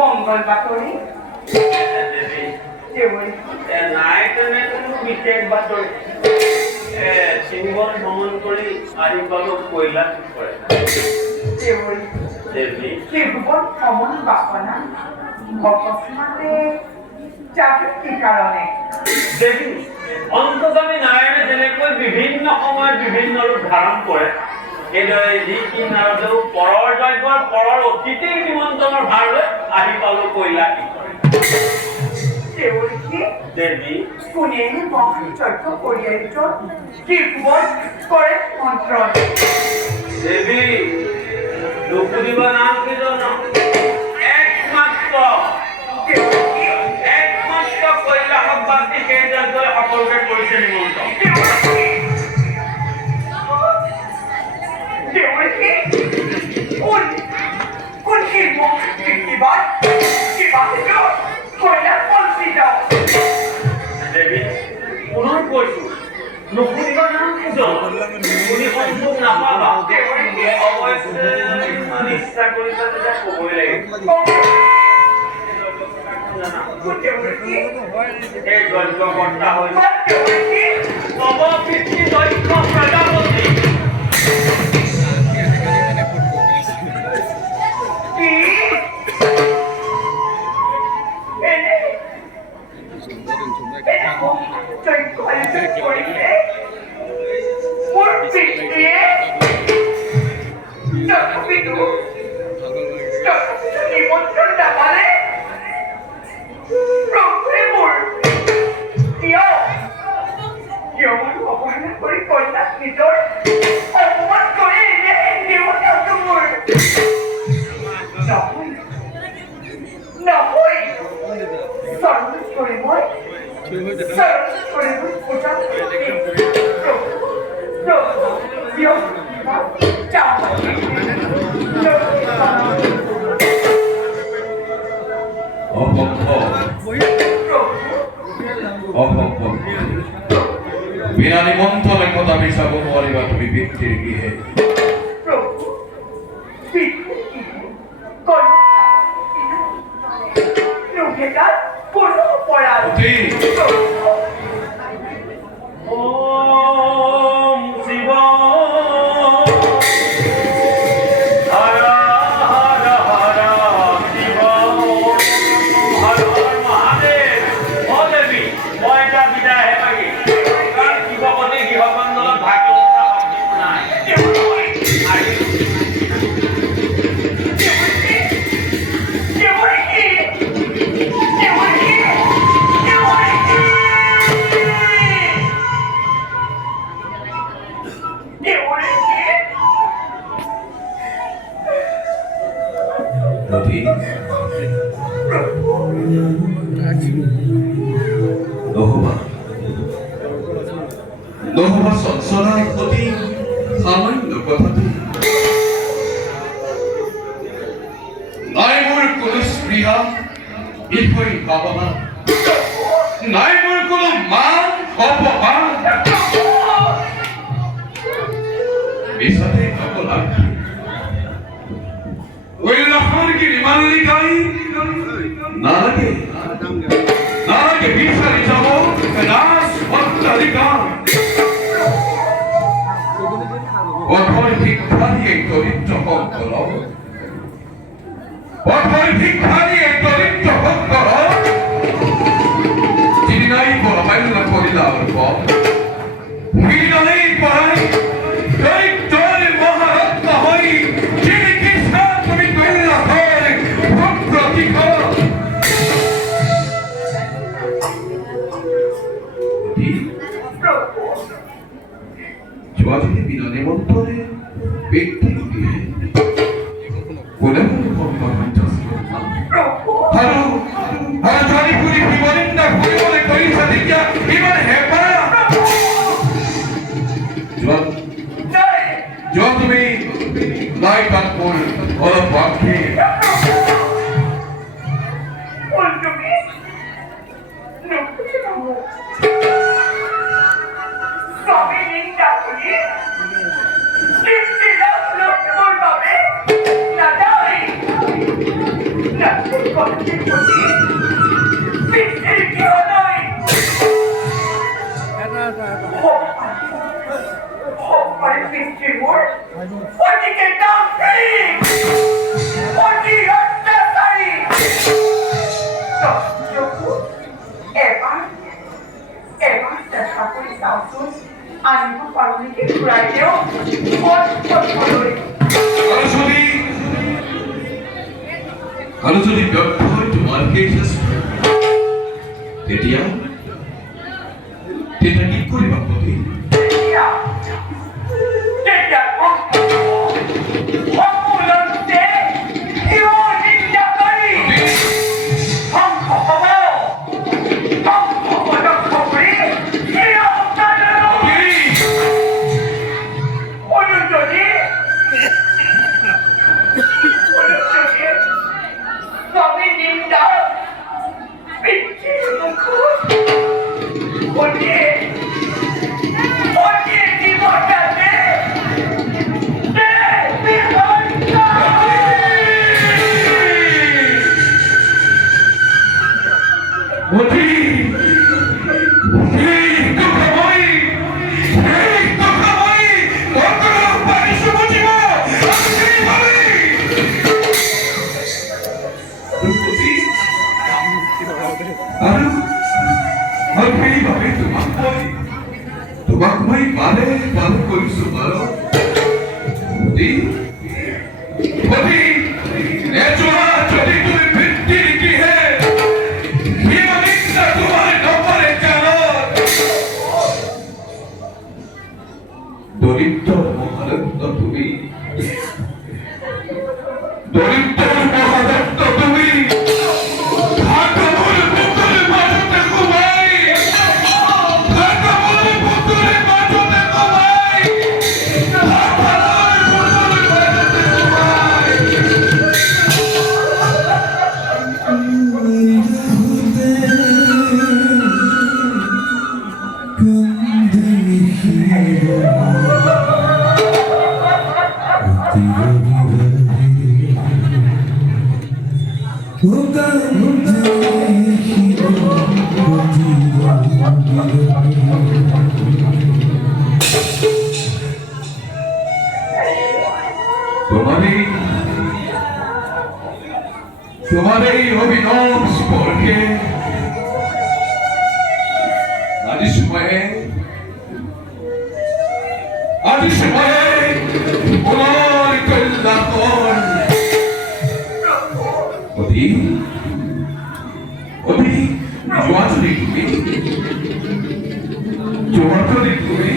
মঙ্গল বাতৰি নাই তেনে কোনো বিশেষ বাতৰি চিংগল ভ্ৰমণ কৰি আহি পালো কৈলাশ কৰে কেৱল ভ্ৰমণ বাসনা অকস্মাতে যাতে কি কাৰণে দেৱী অন্তৰ্যামী নাৰায়ণে যেনেকৈ বিভিন্ন সময়ত বিভিন্ন ৰূপ ধাৰণ কৰে এইদৰে যি কি নাৰদেও পৰৰ যজ্ঞৰ পৰৰ অতিথিৰ নিমন্ত্ৰণৰ ভাৰ লৈ আহি পালো কৈলাশ দেৱী কোনে যজ্ঞ পৰিয়ালটো কেৱল কৰে মন্ত্ৰ দেৱী নুসুধিবা নাম কি জানো একমাত্ৰ কৈলাশক বাদ দি সেই যজ্ঞই সকলোকে কৰিছে নিমন্ত্ৰণ পুনৰ কৈছো নুসুধিবা নাম কি জানো শুনি সম্ভৱ নাপাবা অৱশ্যে ইমান ইচ্ছা কৰিছা তেতিয়া ক'বই লাগিব এই যজ্ঞকৰ্তা হৈছে নৱপিতৃ দক্ষ প্ৰজাপতি বিনা নিমন্ত্রণে কথা বিচাব নোৱাৰিবা তুমি পিতৃৰ গৃহে নহবা চঞ্চলাৰ প্ৰতি সামান্য কথাতে নাই মোৰ কোনো স্পৃহা বিষয় ভাৱনা নাই মোৰ কোনো মান অপমান মিছাতে নকলাক্ষী কৈলাশৰ গিৰিমাল্লিকাই নালাগে নালাগে বিচাৰি যাব ৰাজ অট্টালিকা পথৰ ভিক্ষাৰী এই দৰিদ্ৰসকলক পথৰ ভিক্ষাৰী এই দৰিদ্ৰসকলক যিদিনাই পৰমান্য কৰিলাৰ পথ ভূমিদানেই পৰাই দৰিদ্ৰৰ মহাৰত্ন হৈ চিকিৎসা তুমি কৈলাশৰ ভোগ প্ৰতিশোধ যোৱা যদি বিনা নিমন্ত্ৰণে ব্যক্তি কোনে প্ৰভু আৰু জানি পুৰি বিবৰিন্দা কৰিবলৈ কৰিছা তেতিয়া ইমান হেঁপাহ যোৱা তুমি লাই তাত মোৰ অলপ বাকী তুমি নকৰিবা মোক স্বামী নিন্দা কৰি মোৰ বাবে নাযায় নাছিল কলেজে পঢ়ি পিতৃৰ কিহলৈ সকলে পিতৃ মোৰ অতিকে দাম্ভিক অতি অত্যাচাৰী এবাৰ চেষ্টা কৰি চাওঁচোন আনিব পাৰোঁ নেকি ঘূৰাই দিওঁ আৰু যদি ব্যৰ্থ হয় তোমাৰ কেছ আছে তেতিয়া কি কৰিবা পতি তোমাক মই বাৰে বাৰে কৰিছো বাৰু যদি তুমি বৃত্তি নেকিহে তোমাৰ নপৰে কালত দৰিদ্ৰ মহাদত্ত তুমি দৰিদ্ৰ মহাদত্ত তুমি তোমার এই অভিনব স্পর্শে আজ সময়ে পুনর কল্যাণ অধি জোয়াচনি তুমি জোয়াচনি তুমি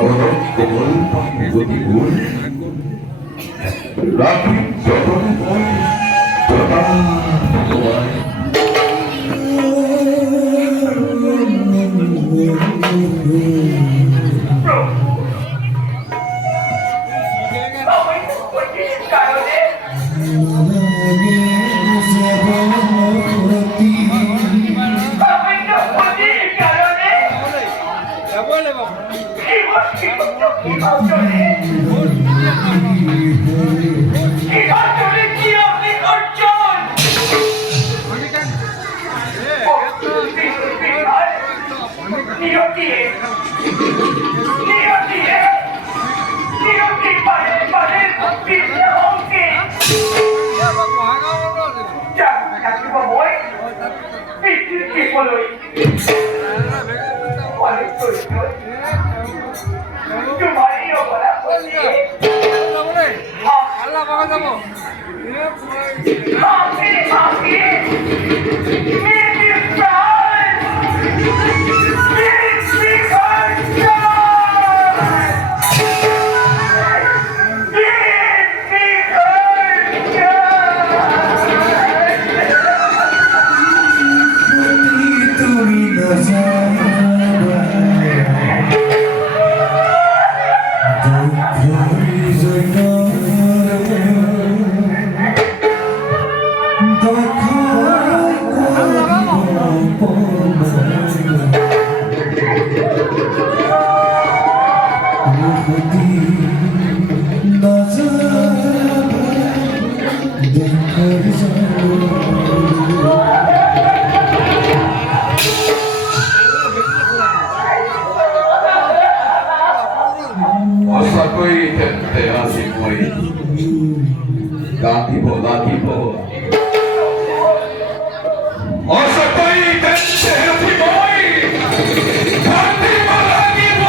অলপ কোমল পাখি গতিবোৰ ৰাখি যতনে মই যতা ভগৱান সঁচাকৈ তেন্তে আজি মই লাগিব লাগিব সঁচাকৈ তেন্তে আজি মই কান্দিব লাগিব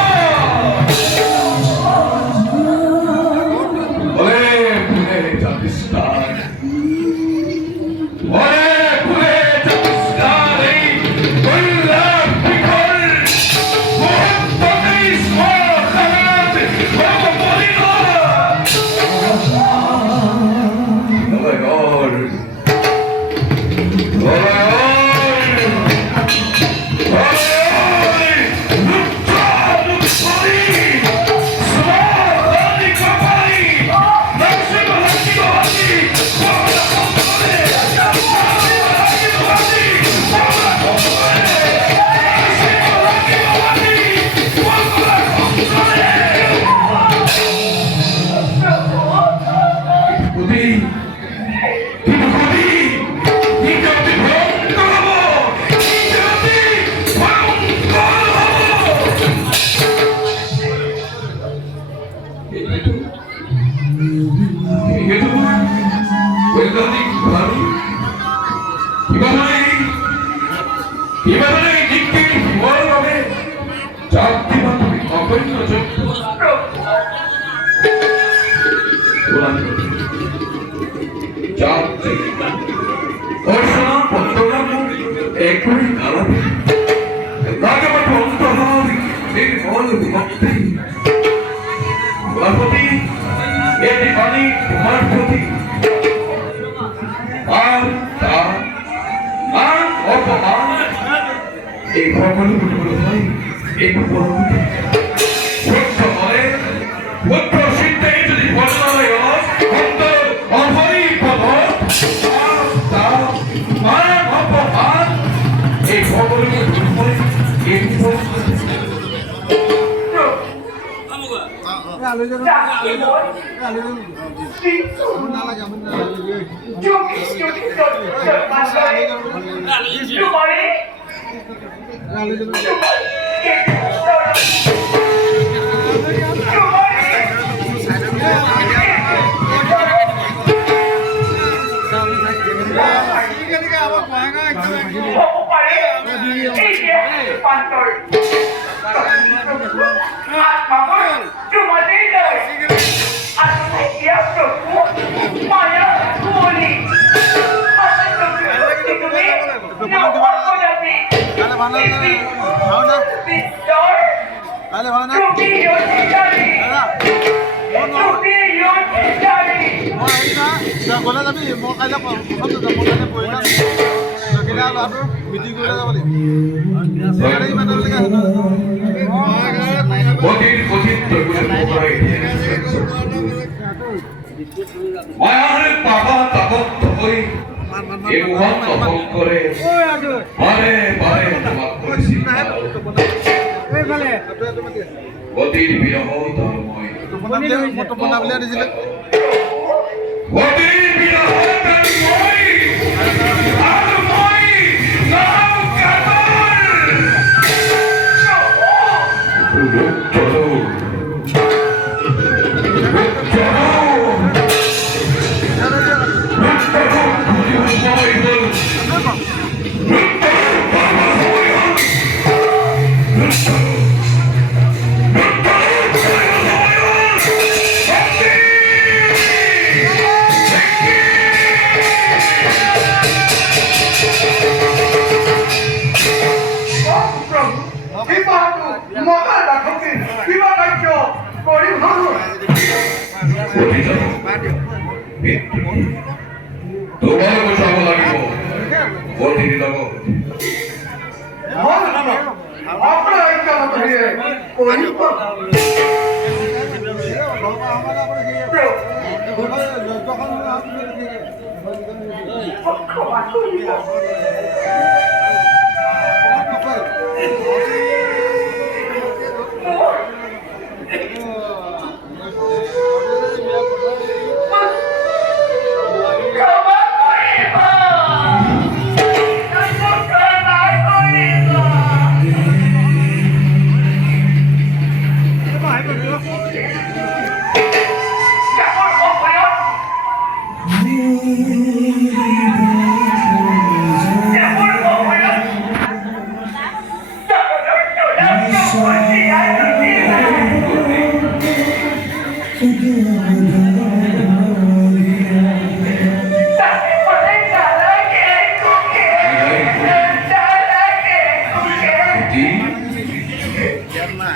ওলে ফুলে জাতিষ্কাৰ ওলে ফুলে জাতিষ্কাৰ এই কল্যাণ বিকল মহত্তমেই স্মৰণাত এই সকলো বুলিবলৈ হয় এইটো পৰৱৰ্তী সত্য হয় সত্য চিন্তাই যদি বদলায় অন্তর অভয় পদ অপমান এই সকলোকে দূৰ কৰি এইটো Dale, นะ To be your daddy. দাদা To be your daddy. মই হেৰি না গ'লে যাবি মই কাইলৈ প্ৰথম যাম পঢ়িলা সেইদিনা ল'ৰাটোৰ মিটিং কৰিলে যাব লাগিব সেইকাৰণে ইমান দেৰিলৈকে গতির কচিত্র করে পড়াই মায়ার বাবা তাবত্ত হই এ মুহান তপন করে বারে বারে তোমার করেছি গতির বিরহ ধর্মই টোপনা বুলি দিছিলে গতির বিরহ ধর্মই আর মই নাম কাতর চলো তোমার বসাব লাগিব গতির লগত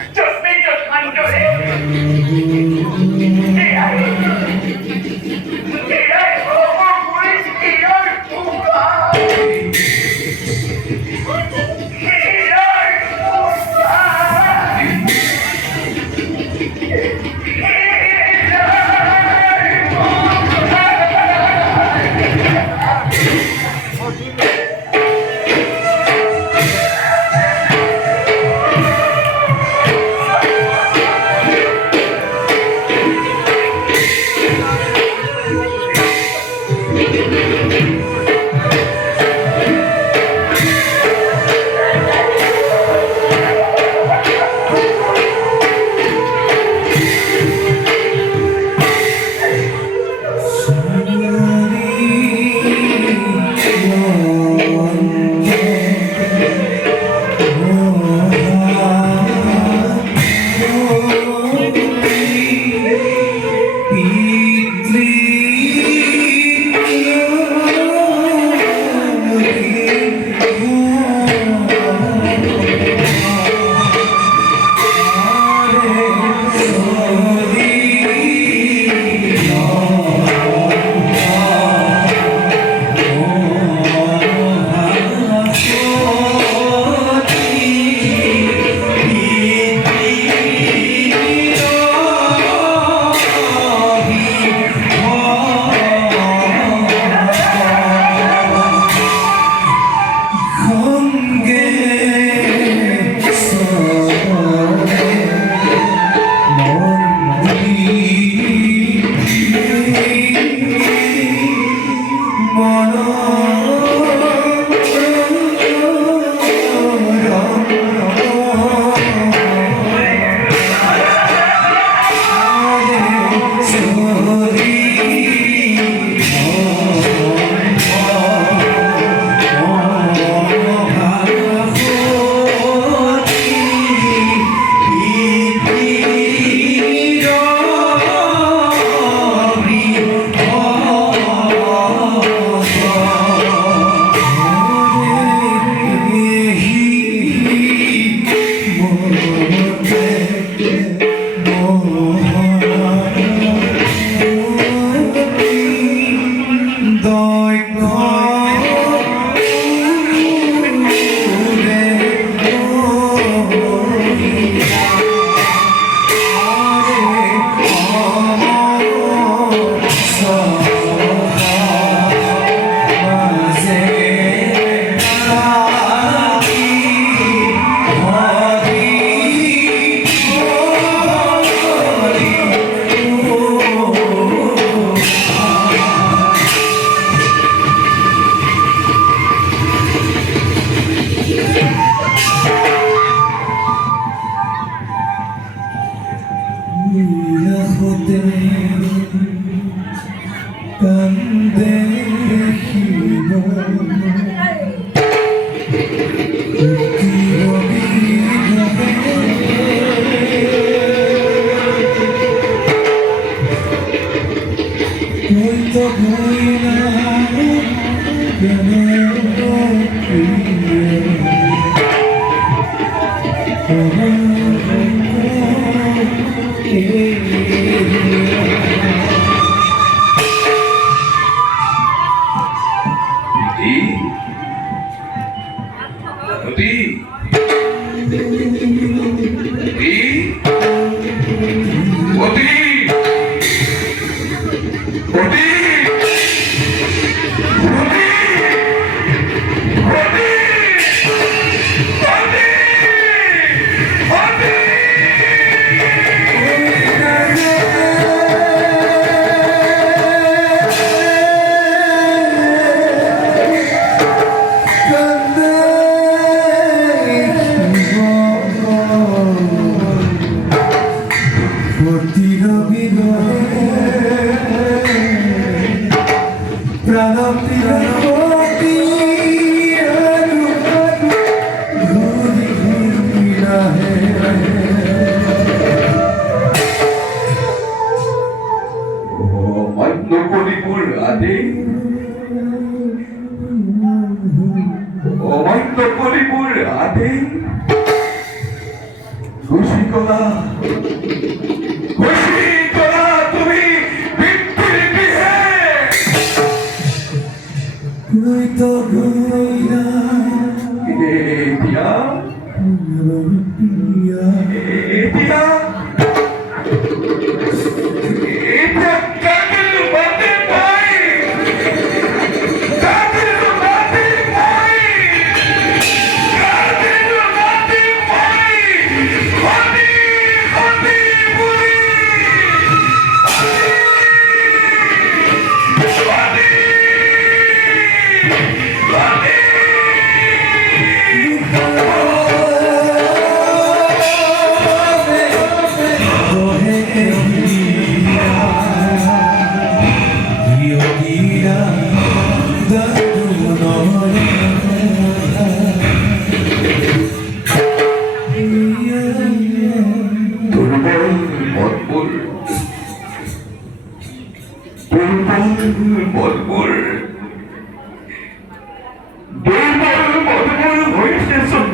Just me, just under it. নিৰাশতে কান্দে শিৱ দুৰ্বল মধুৰ হৈছে